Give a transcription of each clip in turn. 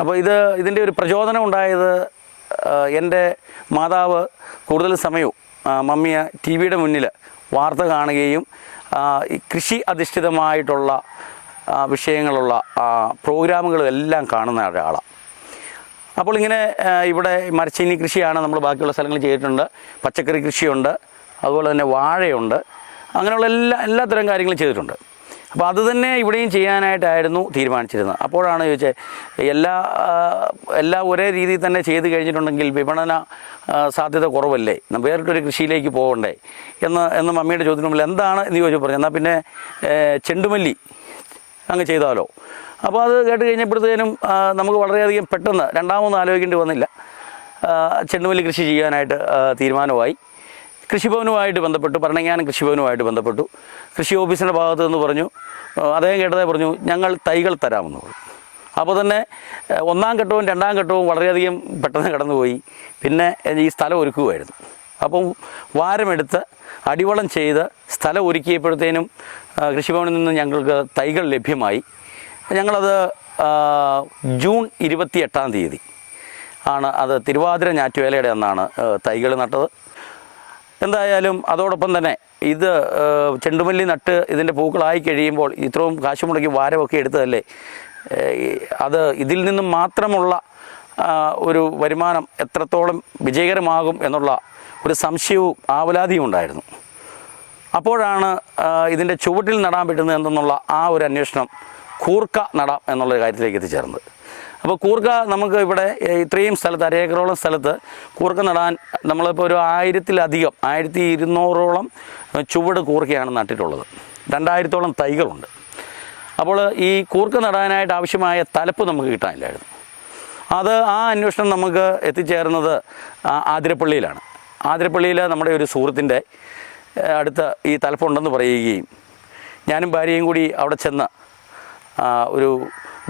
അപ്പോൾ ഇതിൻ്റെ ഒരു പ്രചോദനം ഉണ്ടായത് എൻ്റെ മാതാവ് കൂടുതൽ സമയവും മമ്മിയെ ടി വിയുടെ മുന്നിൽ വാർത്ത കാണുകയും ഈ കൃഷി അധിഷ്ഠിതമായിട്ടുള്ള വിഷയങ്ങളുള്ള പ്രോഗ്രാമുകളെല്ലാം കാണുന്ന ഒരാളാണ്. അപ്പോൾ ഇങ്ങനെ ഇവിടെ മരച്ചീനി കൃഷിയാണ് നമ്മൾ ബാക്കിയുള്ള സ്ഥലങ്ങളിൽ ചെയ്തിട്ടുണ്ട്. പച്ചക്കറി കൃഷിയുണ്ട്, അതുപോലെ തന്നെ വാഴയുണ്ട്, അങ്ങനെയുള്ള എല്ലാത്തരം കാര്യങ്ങളും ചെയ്തിട്ടുണ്ട്. അപ്പോൾ അത് തന്നെ ഇവിടെയും ചെയ്യാനായിട്ടായിരുന്നു തീരുമാനിച്ചിരുന്നത്. അപ്പോഴാണ് ചോദിച്ചത് എല്ലാം ഒരേ രീതിയിൽ തന്നെ ചെയ്ത് കഴിഞ്ഞിട്ടുണ്ടെങ്കിൽ വിപണന സാധ്യത കുറവല്ലേ, വേറിട്ടൊരു കൃഷിയിലേക്ക് പോകണ്ടേ എന്ന് മമ്മിയുടെ ചോദ്യത്തിന് മുമ്പിൽ എന്താണ് എന്ന് ചോദിച്ചു പറഞ്ഞു. എന്നാൽ പിന്നെ ചെണ്ടുമല്ലി അങ്ങ് ചെയ്താലോ. അപ്പോൾ അത് കേട്ട് കഴിഞ്ഞപ്പോഴത്തേനും നമുക്ക് വളരെയധികം പെട്ടെന്ന് രണ്ടാമൊന്നും ആലോചിക്കേണ്ടി വന്നില്ല. ചെണ്ടുമല്ലി കൃഷി ചെയ്യാനായിട്ട് തീരുമാനമായി. കൃഷിഭവനുമായിട്ട് ബന്ധപ്പെട്ടു, ഭരണങ്ങാനം കൃഷിഭവനുമായിട്ട് ബന്ധപ്പെട്ടു. കൃഷി ഓഫീസിൻ്റെ ഭാഗത്ത് നിന്ന് പറഞ്ഞു, അദ്ദേഹം കേട്ടതേ പറഞ്ഞു, ഞങ്ങൾ തൈകൾ തരാമെന്ന് പറഞ്ഞു. അപ്പോൾ തന്നെ ഒന്നാം ഘട്ടവും രണ്ടാം ഘട്ടവും വളരെയധികം പെട്ടെന്ന് കടന്നുപോയി. പിന്നെ ഈ സ്ഥലം ഒരുക്കുമായിരുന്നു. അപ്പം വാരമെടുത്ത് അടിവളം ചെയ്ത് സ്ഥലം ഒരുക്കിയപ്പോഴത്തേനും കൃഷിഭവനിൽ നിന്ന് ഞങ്ങൾക്ക് തൈകൾ ലഭ്യമായി. ഞങ്ങളത് ജൂൺ 28 ആണ് അത് തിരുവാതിര ഞാറ്റുവേലയുടെ അന്നാണ് തൈകൾ നട്ടത്. എന്തായാലും അതോടൊപ്പം തന്നെ ഇത് ചെണ്ടുമല്ലി നട്ട് ഇതിൻ്റെ പൂക്കളായി കഴിയുമ്പോൾ ഇത്രയും കാശ് മുടക്കി വാരമൊക്കെ എടുത്തതല്ലേ, അത് ഇതിൽ നിന്നും മാത്രമുള്ള ഒരു വരുമാനം എത്രത്തോളം വിജയകരമാകും എന്നുള്ള ഒരു സംശയവും ആവലാതിയും ഉണ്ടായിരുന്നു. അപ്പോഴാണ് ഇതിൻ്റെ ചുവട്ടിൽ നടാൻ പറ്റുന്നത് എന്തെന്നുള്ള ഒരു അന്വേഷണം കൂർക്ക നടാം എന്നുള്ളൊരു കാര്യത്തിലേക്ക് എത്തിച്ചേർന്നത്. അപ്പോൾ കൂർക്ക നമുക്ക് ഇവിടെ ഇത്രയും സ്ഥലത്ത് 1 ഏക്കറോളം സ്ഥലത്ത് കൂർക്ക നടാൻ നമ്മളിപ്പോൾ ഒരു 1200ഓളം ചുവട് കൂർക്കയാണ് നട്ടിട്ടുള്ളത്. 2000ഓളം തൈകളുണ്ട്. അപ്പോൾ ഈ കൂർക്ക നടാനായിട്ട് ആവശ്യമായ തലപ്പ് നമുക്ക് കിട്ടാനില്ലായിരുന്നു. അത് അന്വേഷണം നമുക്ക് എത്തിച്ചേർന്നത് ആതിരപ്പള്ളിയിലാണ്. ആതിരപ്പള്ളിയിൽ നമ്മുടെ ഒരു സുഹൃത്തിൻ്റെ അടുത്ത് ഈ തലപ്പുണ്ടെന്ന് പറയുകയും ഞാനും ഭാര്യയും കൂടി അവിടെ ചെന്ന് ഒരു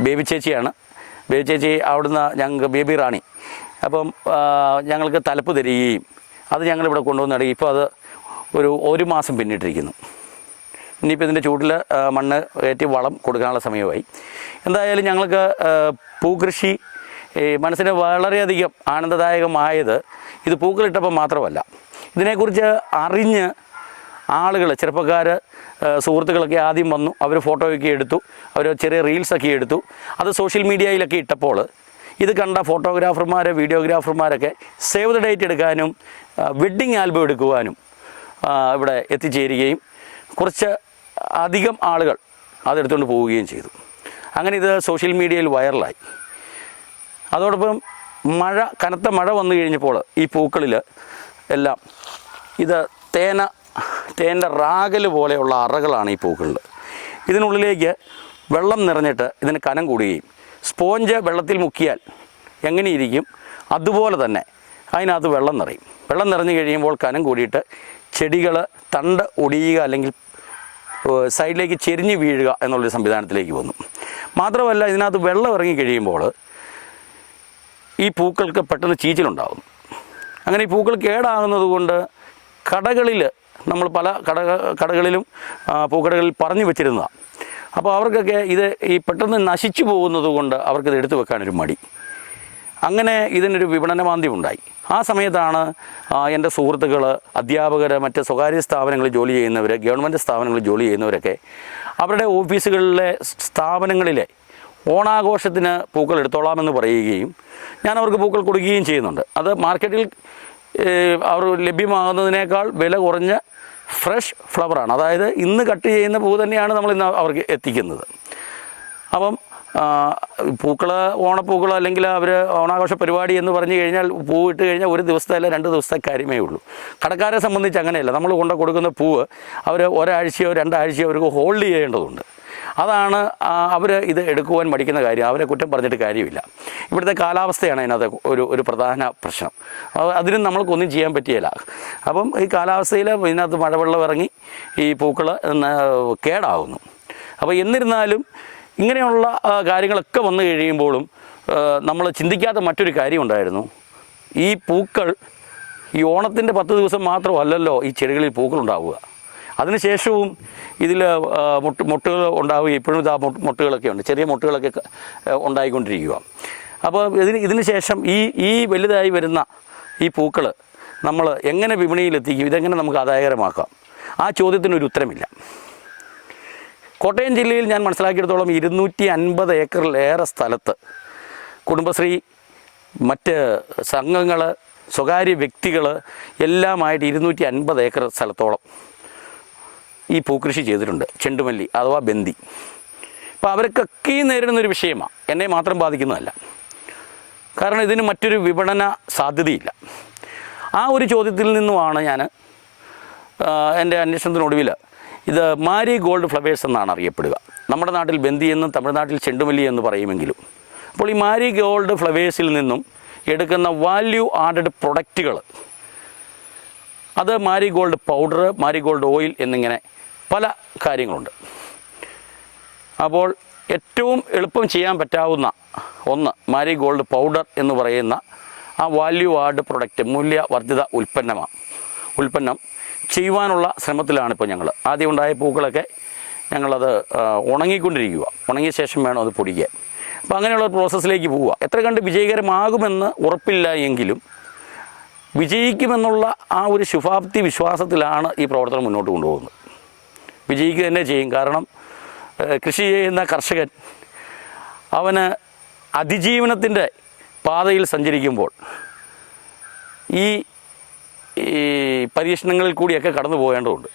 ബേബി ചേച്ചിയാണ്, ബേബി ചേച്ചി അവിടുന്ന് ഞങ്ങൾക്ക് ബേബി റാണി, അപ്പം ഞങ്ങൾക്ക് തലപ്പ് തരികയും അത് ഞങ്ങളിവിടെ കൊണ്ടുവന്ന് നടുകയും ഇപ്പോൾ അത് ഒരു മാസം പിന്നിട്ടിരിക്കുന്നു. ഇനിയിപ്പോൾ ഇതിൻ്റെ ചൂട്ടിൽ മണ്ണ് കയറ്റി വളം കൊടുക്കാനുള്ള സമയമായി. എന്തായാലും ഞങ്ങൾക്ക് പൂക്കൃഷി മനസ്സിന് വളരെയധികം ആനന്ദദായകമായത് ഇത് പൂക്കളിട്ടപ്പോൾ മാത്രമല്ല, ഇതിനെക്കുറിച്ച് അറിഞ്ഞ് ആളുകൾ, ചെറുപ്പക്കാർ, സുഹൃത്തുക്കളൊക്കെ ആദ്യം വന്നു. അവർ ഫോട്ടോയൊക്കെ എടുത്തു, അവർ ചെറിയ റീൽസൊക്കെ എടുത്തു. അത് സോഷ്യൽ മീഡിയയിലൊക്കെ ഇട്ടപ്പോൾ ഇത് കണ്ട ഫോട്ടോഗ്രാഫർമാർ, വീഡിയോഗ്രാഫർമാരൊക്കെ സേവ് ദ ഡേറ്റ് എടുക്കാനും വെഡ്ഡിങ് ആൽബം എടുക്കുവാനും ഇവിടെ എത്തിച്ചേരുകയും കുറച്ച് അധികം ആളുകൾ അതെടുത്തുകൊണ്ട് പോവുകയും ചെയ്തു. അങ്ങനെ ഇത് സോഷ്യൽ മീഡിയയിൽ വൈറലായി. അതോടൊപ്പം കനത്ത മഴ വന്നു കഴിഞ്ഞപ്പോൾ ഈ പൂക്കളിൽ എല്ലാം ഇത് തേൻ്റെ റാഗല് പോലെയുള്ള അറകളാണ് ഈ പൂക്കളിൽ. ഇതിനുള്ളിലേക്ക് വെള്ളം നിറഞ്ഞിട്ട് ഇതിന് കനം കൂടുകയും സ്പോഞ്ച് വെള്ളത്തിൽ മുക്കിയാൽ എങ്ങനെയിരിക്കും അതുപോലെ തന്നെ അതിനകത്ത് വെള്ളം നിറയും. വെള്ളം നിറഞ്ഞു കഴിയുമ്പോൾ കനം കൂടിയിട്ട് ചെടികൾ തണ്ട് ഒടിയുക അല്ലെങ്കിൽ സൈഡിലേക്ക് ചെരിഞ്ഞ് വീഴുക എന്നുള്ളൊരു സംവിധാനത്തിലേക്ക് വന്നു. മാത്രമല്ല ഇതിനകത്ത് വെള്ളം ഇറങ്ങി കഴിയുമ്പോൾ ഈ പൂക്കൾക്ക് പെട്ടെന്ന് ചീച്ചിലുണ്ടാകുന്നു. അങ്ങനെ ഈ പൂക്കൾ കേടാകുന്നത് കൊണ്ട് കടകളിൽ നമ്മൾ പല കടകളിലും പൂക്കടകളിൽ പറഞ്ഞു വെച്ചിരുന്നതാണ്. അപ്പോൾ അവർക്കൊക്കെ ഇത് ഈ പെട്ടെന്ന് നശിച്ചു പോകുന്നത് കൊണ്ട് അവർക്കിത് എടുത്തു വെക്കാനൊരു മടി. അങ്ങനെ ഇതിനൊരു വിപണനമാന്ദ്യം ഉണ്ടായി. ആ സമയത്താണ് എൻ്റെ സുഹൃത്തുക്കൾ, അധ്യാപകർ, മറ്റ് സ്വകാര്യ സ്ഥാപനങ്ങളിൽ ജോലി ചെയ്യുന്നവർ, ഗവൺമെൻറ് സ്ഥാപനങ്ങളിൽ ജോലി ചെയ്യുന്നവരൊക്കെ അവരുടെ ഓഫീസുകളിലെ സ്ഥാപനങ്ങളിലെ ഓണാഘോഷത്തിന് പൂക്കൾ എടുത്തോളാമെന്ന് പറയുകയും ഞാൻ അവർക്ക് പൂക്കൾ കൊടുക്കുകയും ചെയ്യുന്നുണ്ട്. അത് മാർക്കറ്റിൽ അവർ ലഭ്യമാകുന്നതിനേക്കാൾ വില കുറഞ്ഞ ഫ്രഷ് ഫ്ലവറാണ്. അതായത് ഇന്ന് കട്ട് ചെയ്യുന്ന പൂ തന്നെയാണ് നമ്മൾ ഇന്ന് അവർക്ക് എത്തിക്കുന്നത്. അപ്പം പൂക്കൾ, ഓണപ്പൂക്കൾ അല്ലെങ്കിൽ അവർ ഓണാഘോഷ പരിപാടി എന്ന് പറഞ്ഞു കഴിഞ്ഞാൽ പൂ ഇട്ട് കഴിഞ്ഞാൽ 1 ദിവസത്തെ അല്ല 2 ദിവസത്തെ കാര്യമേ ഉള്ളൂ. കടക്കാരെ സംബന്ധിച്ച് അങ്ങനെയല്ല. നമ്മൾ കൊടുക്കുന്ന പൂവ് അവർ ഒരാഴ്ചയോ 2 ആഴ്ചയോ അവർക്ക് ഹോൾഡ് ചെയ്യേണ്ടതുണ്ട്. അതാണ് അവർ ഇത് എടുക്കുവാൻ മടിക്കുന്ന കാര്യം. അവരെ കുറ്റം പറഞ്ഞിട്ട് കാര്യമില്ല. ഇവിടുത്തെ കാലാവസ്ഥയാണ് അതിനകത്ത് ഒരു പ്രധാന പ്രശ്നം. അതിനും നമ്മൾക്കൊന്നും ചെയ്യാൻ പറ്റിയില്ല. അപ്പം ഈ കാലാവസ്ഥയിൽ ഇതിനകത്ത് മഴവെള്ളം ഇറങ്ങി ഈ പൂക്കൾ കേടാകുന്നു. അപ്പോൾ എന്നിരുന്നാലും ഇങ്ങനെയുള്ള കാര്യങ്ങളൊക്കെ വന്നു കഴിയുമ്പോഴും നമ്മൾ ചിന്തിക്കാത്ത മറ്റൊരു കാര്യമുണ്ടായിരുന്നു. ഈ പൂക്കൾ ഈ ഓണത്തിൻ്റെ 10 ദിവസം മാത്രമല്ലല്ലോ ഈ ചെടികളിൽ പൂക്കളുണ്ടാവുക. അതിനുശേഷവും ഇതിൽ മുട്ടുകൾ ഉണ്ടാവുകയും ഇപ്പോഴും ഇതാ മുട്ടുകളൊക്കെ ഉണ്ട്, ചെറിയ മുട്ടുകളൊക്കെ ഉണ്ടായിക്കൊണ്ടിരിക്കുക. അപ്പോൾ ഇതിന് ശേഷം ഈ വലുതായി വരുന്ന ഈ പൂക്കൾ നമ്മൾ എങ്ങനെ വിപണിയിലെത്തിക്കും, ഇതെങ്ങനെ നമുക്ക് ആദായകരമാക്കാം? ആ ചോദ്യത്തിനൊരു ഉത്തരമില്ല. കോട്ടയം ജില്ലയിൽ ഞാൻ മനസ്സിലാക്കിയിടത്തോളം 250 ഏക്കറിലേറെ സ്ഥലത്ത് കുടുംബശ്രീ, മറ്റ് സംഘങ്ങൾ, സ്വകാര്യ വ്യക്തികൾ എല്ലാമായിട്ട് 250 ഏക്കർ സ്ഥലത്തോളം ഈ പൂക്കൃഷി ചെയ്തിട്ടുണ്ട്. ചെണ്ടുമല്ലി അഥവാ ബന്ദി. അപ്പോൾ അവർക്കൊക്കെ നേരിടുന്നൊരു വിഷയമാണ്, എന്നെ മാത്രം ബാധിക്കുന്നതല്ല. കാരണം ഇതിന് മറ്റൊരു വിപണന സാധ്യതയില്ല. ആ ഒരു ചോദ്യത്തിൽ നിന്നുമാണ് ഞാൻ എൻ്റെ അന്വേഷണത്തിനൊടുവിൽ ഇത് മാരി ഗോൾഡ് ഫ്ലവേഴ്സ് എന്നാണ് അറിയപ്പെടുക. നമ്മുടെ നാട്ടിൽ ബന്ദി എന്നും തമിഴ്നാട്ടിൽ ചെണ്ടുമല്ലി എന്ന് പറയുമെങ്കിലും, അപ്പോൾ ഈ മാരി ഗോൾഡ് ഫ്ലവേഴ്സിൽ നിന്നും എടുക്കുന്ന വാല്യൂ ആഡഡ് പ്രൊഡക്റ്റുകൾ, അത് മാരി ഗോൾഡ് പൗഡർ, മാരി ഗോൾഡ് ഓയിൽ എന്നിങ്ങനെ പല കാര്യങ്ങളുണ്ട്. അപ്പോൾ ഏറ്റവും എളുപ്പം ചെയ്യാൻ പറ്റാവുന്ന ഒന്ന് മാരി ഗോൾഡ് പൗഡർ എന്ന് പറയുന്ന ആ വാല്യൂ ആഡ് പ്രൊഡക്റ്റ്, മൂല്യവർദ്ധിത ഉൽപ്പന്നം ചെയ്യുവാനുള്ള ശ്രമത്തിലാണ് ഇപ്പോൾ ഞങ്ങൾ. ആദ്യം ഉണ്ടായ പൂക്കളൊക്കെ ഞങ്ങളത് ഉണങ്ങിക്കൊണ്ടിരിക്കുക. ഉണങ്ങിയ ശേഷം വേണം അത് പൊടിക്കാൻ. അപ്പോൾ അങ്ങനെയുള്ള പ്രോസസ്സിലേക്ക് പോവുക. എത്ര കണ്ട് വിജയകരമാകുമെന്ന് ഉറപ്പില്ല എങ്കിലും വിജയിക്കുമെന്നുള്ള ആ ഒരു ശുഭാപ്തി വിശ്വാസത്തിലാണ് ഈ പ്രവർത്തനം മുന്നോട്ട് കൊണ്ടുപോകുന്നത്. വിജയിക്കുക തന്നെ ചെയ്യും. കാരണം കൃഷി ചെയ്യുന്ന കർഷകൻ അവന് അതിജീവനത്തിൻ്റെ പാതയിൽ സഞ്ചരിക്കുമ്പോൾ ഈ പരീക്ഷണങ്ങളിൽ കൂടിയൊക്കെ കടന്നു പോകേണ്ടതുണ്ട്.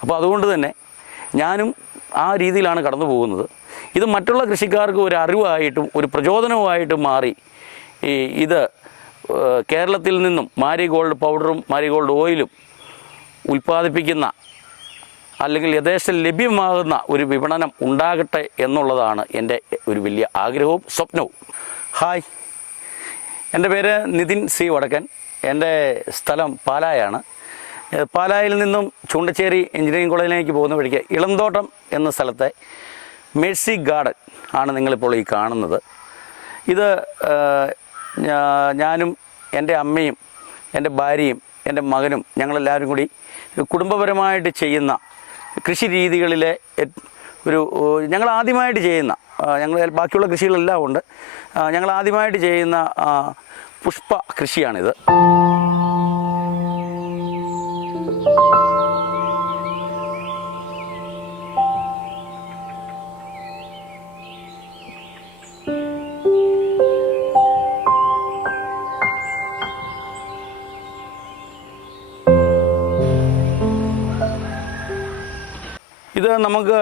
അപ്പോൾ അതുകൊണ്ട് തന്നെ ഞാനും ആ രീതിയിലാണ് കടന്നു പോകുന്നത്. ഇത് മറ്റുള്ള കൃഷിക്കാർക്ക് ഒരു അറിവായിട്ടും ഒരു പ്രചോദനവുമായിട്ടും മാറി ഇത് കേരളത്തിൽ നിന്നും മാരി ഗോൾഡ് പൗഡറും മാരി ഗോൾഡ് ഓയിലും ഉൽപ്പാദിപ്പിക്കുന്ന അല്ലെങ്കിൽ യഥേഷ്ടം ലഭ്യമാകുന്ന ഒരു വിപണനം ഉണ്ടാകട്ടെ എന്നുള്ളതാണ് എൻ്റെ ഒരു വലിയ ആഗ്രഹവും സ്വപ്നവും. ഹായ്, എൻ്റെ പേര് നിതിൻ സി വടക്കൻ. എൻ്റെ സ്ഥലം പാലായാണ്. പാലായിൽ നിന്നും ചൂണ്ടച്ചേരി എഞ്ചിനീയറിംഗ് കോളേജിലേക്ക് പോകുന്ന വഴിക്ക് ഇളംതോട്ടം എന്ന സ്ഥലത്തെ മേഴ്സി ഗാർഡൻ ആണ് നിങ്ങളിപ്പോൾ ഈ കാണുന്നത്. ഇത് ഞാനും എൻ്റെ അമ്മയും എൻ്റെ ഭാര്യയും എൻ്റെ മകനും ഞങ്ങളെല്ലാവരും കൂടി കുടുംബപരമായിട്ട് ചെയ്യുന്ന കൃഷി രീതികളിലെ ഞങ്ങൾ ആദ്യമായിട്ട് ചെയ്യുന്ന, ഞങ്ങൾ ബാക്കിയുള്ള കൃഷികളെല്ലാം ഉണ്ട്, ഞങ്ങൾ ആദ്യമായിട്ട് ചെയ്യുന്ന പുഷ്പ കൃഷിയാണിത്. ഇത് നമുക്ക്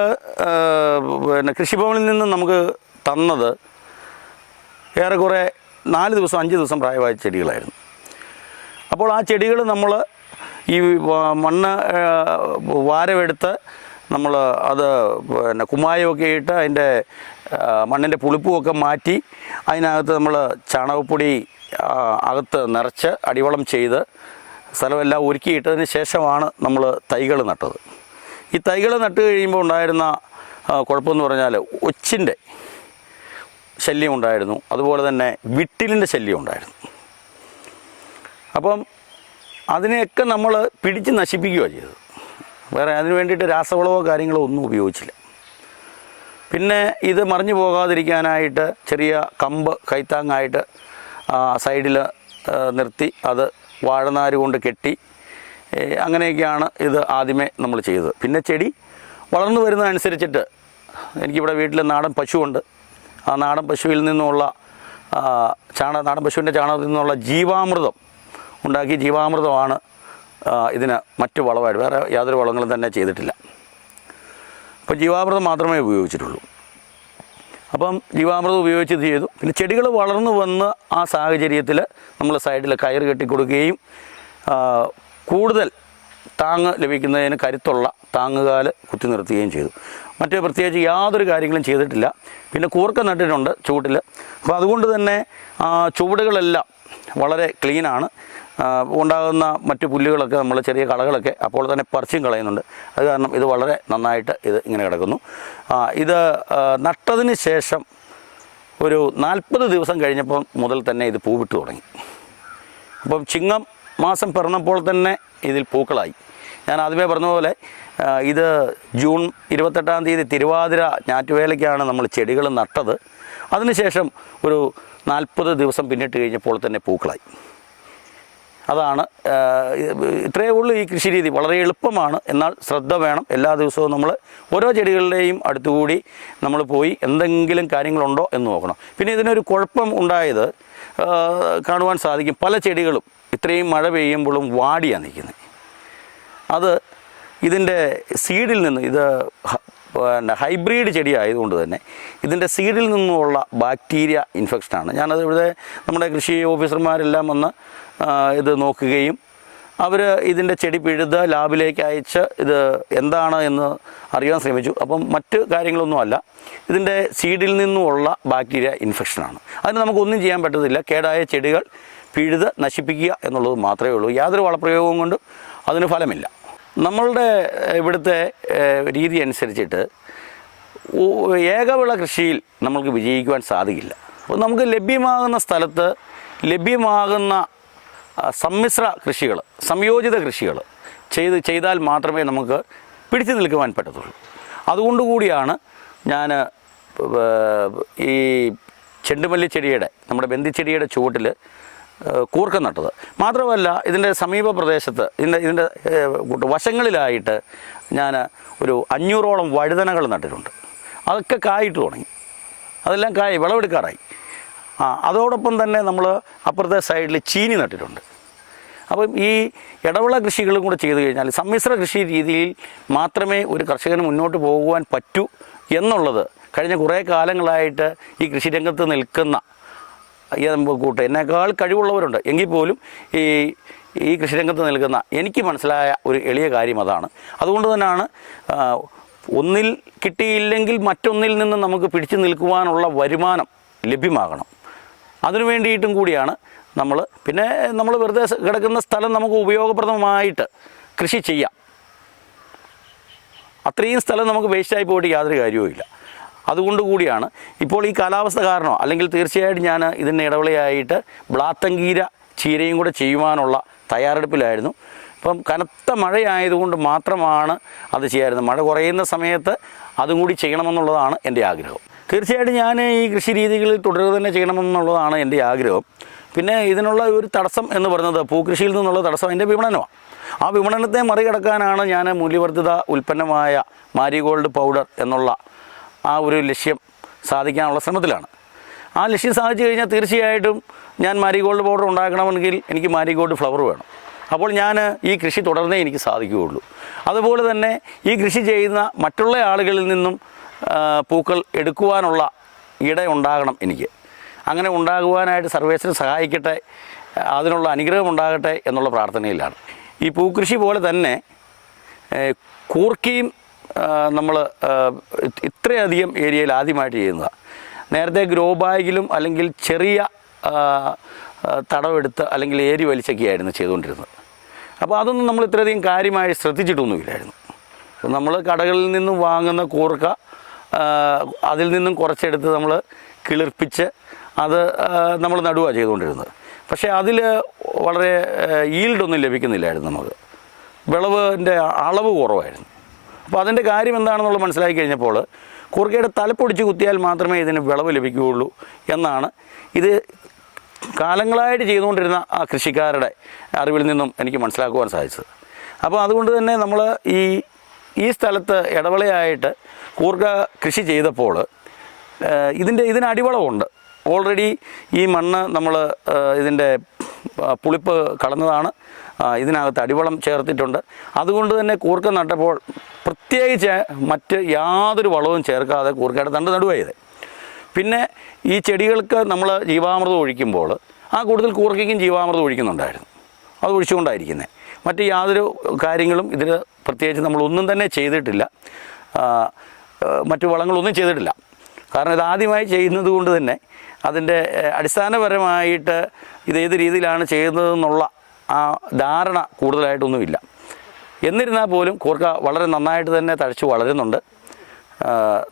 കൃഷിഭവനിൽ നിന്ന് നമുക്ക് തന്നത് ഏറെക്കുറെ 4 ദിവസം 5 ദിവസം പ്രായമായ ചെടികളായിരുന്നു. അപ്പോൾ ആ ചെടികൾ നമ്മൾ ഈ മണ്ണ് വാരമെടുത്ത് നമ്മൾ അത് കുമ്മായമൊക്കെ ഇട്ട് അതിൻ്റെ മണ്ണിൻ്റെ പുളിപ്പുമൊക്കെ മാറ്റി അതിനകത്ത് നമ്മൾ ചാണകപ്പൊടി അകത്ത് നിറച്ച് അടിവളം ചെയ്ത് സ്ഥലമെല്ലാം ഒരുക്കിയിട്ടതിന് ശേഷമാണ് നമ്മൾ തൈകൾ നട്ടത്. ഈ തൈകൾ നട്ട് കഴിയുമ്പോൾ ഉണ്ടായിരുന്ന കുഴപ്പമെന്ന് പറഞ്ഞാൽ ഒച്ചിൻ്റെ ശല്യം ഉണ്ടായിരുന്നു, അതുപോലെ തന്നെ വിട്ടിലിൻ്റെ ശല്യം ഉണ്ടായിരുന്നു. അപ്പം അതിനെയൊക്കെ നമ്മൾ പിടിച്ച് നശിപ്പിക്കുകയാണ് ചെയ്തത്. വേറെ അതിന് വേണ്ടിയിട്ട് രാസവളമോ കാര്യങ്ങളോ ഒന്നും ഉപയോഗിച്ചില്ല. പിന്നെ ഇത് മറിഞ്ഞു പോകാതിരിക്കാനായിട്ട് ചെറിയ കമ്പ് കൈത്താങ്ങായിട്ട് സൈഡിൽ നിർത്തി അത് വാഴനാര് കൊണ്ട് കെട്ടി അങ്ങനെയൊക്കെയാണ് ഇത് ആദ്യമേ നമ്മൾ ചെയ്തത്. പിന്നെ ചെടി വളർന്നു വരുന്നതനുസരിച്ചിട്ട് എനിക്കിവിടെ വീട്ടിൽ നാടൻ പശുവുണ്ട്. ആ നാടൻ പശുവിൽ നിന്നുള്ള നാടൻ പശുവിൻ്റെ ചാണകത്തിൽ നിന്നുള്ള ജീവാമൃതം ഉണ്ടാക്കി, ജീവാമൃതമാണ് ഇതിന് മറ്റു വളമായിട്ട്, വേറെ യാതൊരു വളങ്ങളും തന്നെ ചെയ്തിട്ടില്ല. അപ്പോൾ ജീവാമൃതം മാത്രമേ ഉപയോഗിച്ചിട്ടുള്ളൂ. അപ്പം ജീവാമൃതം ഉപയോഗിച്ച് ഇത് ചെയ്തു. പിന്നെ ചെടികൾ വളർന്നു വന്ന് ആ സാഹചര്യത്തിൽ നമ്മൾ സൈഡിൽ കയറ് കെട്ടിക്കൊടുക്കുകയും കൂടുതൽ താങ്ങ് ലഭിക്കുന്നതിന് കരുത്തുള്ള താങ്ങുകാൽ കുത്തി നിർത്തുകയും ചെയ്തു. മറ്റ് പ്രത്യേകിച്ച് യാതൊരു കാര്യങ്ങളും ചെയ്തിട്ടില്ല. പിന്നെ കൂർക്ക നട്ടിട്ടുണ്ട് ചുവട്ടിൽ. അപ്പോൾ അതുകൊണ്ട് തന്നെ ചുവടുകളെല്ലാം വളരെ ക്ലീനാണ്. ഉണ്ടാകുന്ന മറ്റു പുല്ലുകളൊക്കെ നമ്മൾ ചെറിയ കളകളൊക്കെ അപ്പോൾ തന്നെ പറിച്ചും കളയുന്നുണ്ട്. അത് കാരണം ഇത് വളരെ നന്നായിട്ട് ഇത് ഇങ്ങനെ കിടക്കുന്നു. ഇത് നട്ടതിന് ശേഷം ഒരു 40 ദിവസം കഴിഞ്ഞപ്പോൾ മുതൽ തന്നെ ഇത് പൂവിട്ട് തുടങ്ങി. അപ്പം ചിങ്ങം മാസം പിറന്നപ്പോൾ തന്നെ ഇതിൽ പൂക്കളായി. ഞാൻ ആദ്യമേ പറഞ്ഞ പോലെ ഇത് ജൂൺ 28-ാം തീയതി തിരുവാതിര ഞാറ്റുവേലയ്ക്കാണ് നമ്മൾ ചെടികൾ നട്ടത്. അതിനുശേഷം ഒരു 40 ദിവസം പിന്നിട്ട് കഴിഞ്ഞപ്പോൾ തന്നെ പൂക്കളായി. അതാണ് ഇത്രയേ ഉള്ളൂ ഈ കൃഷി രീതി. വളരെ എളുപ്പമാണ്, എന്നാൽ ശ്രദ്ധ വേണം. എല്ലാ ദിവസവും നമ്മൾ ഓരോ ചെടികളുടെയും അടുത്തുകൂടി നമ്മൾ പോയി എന്തെങ്കിലും കാര്യങ്ങളുണ്ടോ എന്ന് നോക്കണം. പിന്നെ ഇതിനൊരു കുഴപ്പം ഉണ്ടായത് കാണുവാൻ സാധിക്കും. പല ചെടികളും ഇത്രയും മഴ പെയ്യുമ്പോഴും വാടിയാണ് നിൽക്കുന്നത്. അത് ഇതിൻ്റെ സീഡിൽ നിന്ന്, ഇത് ഹൈബ്രിഡ് ചെടി ആയതുകൊണ്ട് തന്നെ ഇതിൻ്റെ സീഡിൽ നിന്നുമുള്ള ബാക്ടീരിയ ഇൻഫെക്ഷനാണ്. ഞാനത് ഇവിടെ നമ്മുടെ കൃഷി ഓഫീസർമാരെല്ലാം വന്ന് ഇത് നോക്കുകയും അവർ ഇതിൻ്റെ ചെടി പിഴുത് ലാബിലേക്ക് അയച്ച് ഇത് എന്താണ് എന്ന് അറിയാൻ ശ്രമിച്ചു. അപ്പം മറ്റ് കാര്യങ്ങളൊന്നുമല്ല, ഇതിൻ്റെ സീഡിൽ നിന്നുമുള്ള ബാക്ടീരിയ ഇൻഫെക്ഷനാണ്. അതിന് നമുക്കൊന്നും ചെയ്യാൻ പറ്റത്തില്ല. കേടായ ചെടികൾ പിഴുത് നശിപ്പിക്കുക എന്നുള്ളത് മാത്രമേ ഉള്ളൂ. യാതൊരു വളപ്രയോഗവും കൊണ്ടും അതിന് ഫലമില്ല. നമ്മളുടെ ഇവിടുത്തെ രീതി അനുസരിച്ചിട്ട് ഏകവിള കൃഷിയിൽ നമ്മൾക്ക് വിജയിക്കുവാൻ സാധിക്കില്ല. അപ്പോൾ നമുക്ക് ലഭ്യമാകുന്ന സ്ഥലത്ത് ലഭ്യമാകുന്ന സമ്മിശ്ര കൃഷികൾ, സംയോജിത കൃഷികൾ ചെയ്താൽ മാത്രമേ നമുക്ക് പിടിച്ചു നിൽക്കുവാൻ പറ്റത്തുള്ളൂ. അതുകൊണ്ടുകൂടിയാണ് ഞാൻ ഈ ചെണ്ടുമല്ലി ചെടിയുടെ, നമ്മുടെ ബന്ധിച്ചെടിയുടെ ചുവട്ടിൽ കൂർക്ക നട്ടത്. മാത്രമല്ല ഇതിൻ്റെ സമീപ പ്രദേശത്ത് ഇതിൻ്റെ വശങ്ങളിലായിട്ട് ഞാൻ ഒരു 500ഓളം വഴുതനകൾ നട്ടിട്ടുണ്ട്. അതൊക്കെ കായിട്ട് തുടങ്ങി, അതെല്ലാം കായ് വിളവെടുക്കാറായി. അതോടൊപ്പം തന്നെ നമ്മൾ അപ്പുറത്തെ സൈഡിൽ ചീനി നട്ടിട്ടുണ്ട്. അപ്പം ഈ ഇടവിള കൃഷികളും കൂടെ ചെയ്തു കഴിഞ്ഞാൽ സമ്മിശ്ര കൃഷി രീതിയിൽ മാത്രമേ ഒരു കർഷകന് മുന്നോട്ട് പോകുവാൻ പറ്റൂ എന്നുള്ളത് കഴിഞ്ഞ കുറേ കാലങ്ങളായിട്ട് ഈ കൃഷിരംഗത്ത് നിൽക്കുന്ന എന്നേക്കാൾ കഴിവുള്ളവരുണ്ട്. എങ്കിൽ പോലും ഈ കൃഷിരംഗത്ത് നിൽക്കുന്ന എനിക്ക് മനസ്സിലായ ഒരു എളിയ കാര്യം അതാണ്. അതുകൊണ്ട് തന്നെയാണ് ഒന്നിൽ കിട്ടിയില്ലെങ്കിൽ മറ്റൊന്നിൽ നിന്ന് നമുക്ക് പിടിച്ചു നിൽക്കുവാനുള്ള വരുമാനം ലഭ്യമാകണം. അതിനു വേണ്ടിയിട്ടും കൂടിയാണ് നമ്മൾ വെറുതെ കിടക്കുന്ന സ്ഥലം നമുക്ക് ഉപയോഗപ്രദമായിട്ട് കൃഷി ചെയ്യാം. അത്രയും സ്ഥലം നമുക്ക് വേസ്റ്റായി പോയിട്ട് യാതൊരു കാര്യവുമില്ല. അതുകൊണ്ട് കൂടിയാണ് ഇപ്പോൾ ഈ കാലാവസ്ഥ കാരണമോ അല്ലെങ്കിൽ തീർച്ചയായിട്ടും ഞാൻ ഇതിന് ഇടവിളയായിട്ട് ബ്ലാത്തങ്കീര ചീരയും കൂടെ ചെയ്യുവാനുള്ള തയ്യാറെടുപ്പിലായിരുന്നു. ഇപ്പം കനത്ത മഴയായതുകൊണ്ട് മാത്രമാണ് അത് ചെയ്യാറുള്ളത്. മഴ കുറയുന്ന സമയത്ത് അതും കൂടി ചെയ്യണമെന്നുള്ളതാണ് എൻ്റെ ആഗ്രഹം. തീർച്ചയായിട്ടും ഞാൻ ഈ കൃഷി രീതികളിൽ തുടരുക തന്നെ ചെയ്യണമെന്നുള്ളതാണ് എൻ്റെ ആഗ്രഹം. പിന്നെ ഇതിനുള്ള ഒരു തടസ്സം എന്ന് പറയുന്നത് പൂക്കൃഷിയിൽ നിന്നുള്ള തടസ്സം എൻ്റെ വിപണനമാണ്. ആ വിപണനത്തെ മറികടക്കാനാണ് ഞാൻ മൂല്യവർദ്ധിത ഉൽപ്പന്നമായ മാരിഗോൾഡ് പൗഡർ എന്നുള്ള ആ ഒരു ലക്ഷ്യം സാധിക്കാനുള്ള ശ്രമത്തിലാണ്. ആ ലക്ഷ്യം സാധിച്ചു കഴിഞ്ഞാൽ തീർച്ചയായിട്ടും ഞാൻ മാരിഗോൾഡ് പൗഡർ ഉണ്ടാക്കണമെങ്കിൽ എനിക്ക് മാരിഗോൾഡ് ഫ്ലവർ വേണം. അപ്പോൾ ഞാൻ ഈ കൃഷി തുടർന്നേ എനിക്ക് സാധിക്കുകയുള്ളൂ. അതുപോലെ തന്നെ ഈ കൃഷി ചെയ്യുന്ന മറ്റുള്ള ആളുകളിൽ നിന്നും പൂക്കൾ എടുക്കുവാനുള്ള ഇടയുണ്ടാകണം എനിക്ക്. അങ്ങനെ ഉണ്ടാകുവാനായിട്ട് സർവേശ്വരൻ സഹായിക്കട്ടെ, അതിനുള്ള അനുഗ്രഹം ഉണ്ടാകട്ടെ എന്നുള്ള പ്രാർത്ഥനയിലാണ്. ഈ പൂക്കൃഷി പോലെ തന്നെ കൂർക്കയും നമ്മൾ ഇത്രയധികം ഏരിയയിൽ ആദ്യമായിട്ട് ചെയ്യുന്നതാണ്. നേരത്തെ ഗ്രോ ബാഗിലും അല്ലെങ്കിൽ ചെറിയ തടവെടുത്ത് അല്ലെങ്കിൽ ഏരി വലിച്ചൊക്കെയായിരുന്നു ചെയ്തുകൊണ്ടിരുന്നത്. അപ്പോൾ അതൊന്നും നമ്മൾ ഇത്രയധികം കാര്യമായി ശ്രദ്ധിച്ചിട്ടൊന്നുമില്ലായിരുന്നു. നമ്മൾ കടകളിൽ നിന്നും വാങ്ങുന്ന കൂർക്ക അതിൽ നിന്നും കുറച്ചെടുത്ത് നമ്മൾ കിളിർപ്പിച്ച് അത് നമ്മൾ നടുവാണ് ചെയ്തുകൊണ്ടിരുന്നത്. പക്ഷേ അതിൽ വളരെ ഈൽഡൊന്നും ലഭിക്കുന്നില്ലായിരുന്നു. നമുക്ക് വിളവിൻ്റെ അളവ് കുറവായിരുന്നു. അപ്പോൾ അതിൻ്റെ കാര്യം എന്താണെന്നുള്ളത് മനസ്സിലാക്കി കഴിഞ്ഞപ്പോൾ കൂർക്കയുടെ തലപ്പൊടിച്ച് കുത്തിയാൽ മാത്രമേ ഇതിന് വിളവ് ലഭിക്കുകയുള്ളൂ എന്നാണ് ഇത് കാലങ്ങളായിട്ട് ചെയ്തുകൊണ്ടിരുന്ന ആ കൃഷിക്കാരുടെ അറിവിൽ നിന്നും എനിക്ക് മനസ്സിലാക്കുവാൻ സാധിച്ചത്. അപ്പോൾ അതുകൊണ്ട് തന്നെ നമ്മൾ ഈ സ്ഥലത്ത് ഇടവിളയായിട്ട് കൂർക്ക കൃഷി ചെയ്തപ്പോൾ ഇതിന് അടിവളമുണ്ട്. ഓൾറെഡി ഈ മണ്ണ് നമ്മൾ ഇതിൻ്റെ പുളിപ്പ് കളഞ്ഞതാണ്, ഇതിനകത്ത് അടിവളം ചേർത്തിട്ടുണ്ട്. അതുകൊണ്ട് തന്നെ കൂർക്ക നട്ടപ്പോൾ പ്രത്യേകിച്ച് മറ്റ് യാതൊരു വളവും ചേർക്കാതെ കൂർക്കയുടെ തണ്ട് നടുവായത്. പിന്നെ ഈ ചെടികൾക്ക് നമ്മൾ ജീവാമൃതം ഒഴിക്കുമ്പോൾ ആ കൂടുതൽ കൂർക്കയ്ക്കും ജീവാമൃതം ഒഴിക്കുന്നുണ്ടായിരുന്നു. അത് ഒഴിച്ചുകൊണ്ടായിരിക്കുന്നത്. മറ്റ് യാതൊരു കാര്യങ്ങളും ഇതിൽ പ്രത്യേകിച്ച് നമ്മളൊന്നും തന്നെ ചെയ്തിട്ടില്ല. മറ്റു വളങ്ങളൊന്നും ചെയ്തിട്ടില്ല. കാരണം ഇതാദ്യമായി ചെയ്യുന്നത് കൊണ്ട് തന്നെ അതിൻ്റെ അടിസ്ഥാനപരമായിട്ട് ഇതേത് രീതിയിലാണ് ചെയ്യുന്നതെന്നുള്ള ആ ധാരണ കൂടുതലായിട്ടൊന്നുമില്ല. എന്നിരുന്നാൽ പോലും കൂർക്ക വളരെ നന്നായിട്ട് തന്നെ തഴച്ചു വളരുന്നുണ്ട്.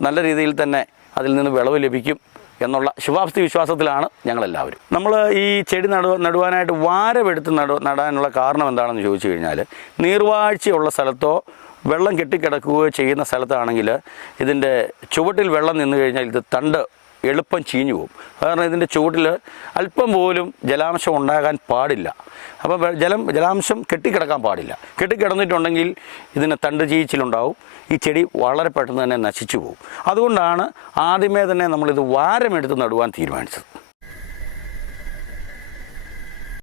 നല്ല രീതിയിൽ തന്നെ അതിൽ നിന്ന് വിളവ് ലഭിക്കും എന്നുള്ള ശുഭാപ്തി വിശ്വാസത്തിലാണ് ഞങ്ങളെല്ലാവരും. നമ്മൾ ഈ ചെടി നടുവാനായിട്ട് വാരമെടുത്ത് നടാനുള്ള കാരണം എന്താണെന്ന് ചോദിച്ചു കഴിഞ്ഞാൽ, നീർവാഴ്ചയുള്ള സ്ഥലത്തോ വെള്ളം കെട്ടിക്കിടക്കുകയോ ചെയ്യുന്ന സ്ഥലത്താണെങ്കിൽ ഇതിൻ്റെ ചുവട്ടിൽ വെള്ളം നിന്ന് കഴിഞ്ഞാൽ ഇത് തണ്ട് എളുപ്പം ചീഞ്ഞു പോകും. കാരണം ഇതിൻ്റെ ചുവട്ടിൽ അല്പം പോലും ജലാംശം ഉണ്ടാകാൻ പാടില്ല. അപ്പോൾ ജലാംശം കെട്ടിക്കിടക്കാൻ പാടില്ല. കെട്ടിക്കിടന്നിട്ടുണ്ടെങ്കിൽ ഇതിന് തണ്ട് ചീച്ചിലുണ്ടാവും. ഈ ചെടി വളരെ പെട്ടെന്ന് തന്നെ നശിച്ചു പോകും. അതുകൊണ്ടാണ് ആദ്യമേ തന്നെ നമ്മളിത് വാരമെടുത്ത് നടുവാൻ തീരുമാനിച്ചത്.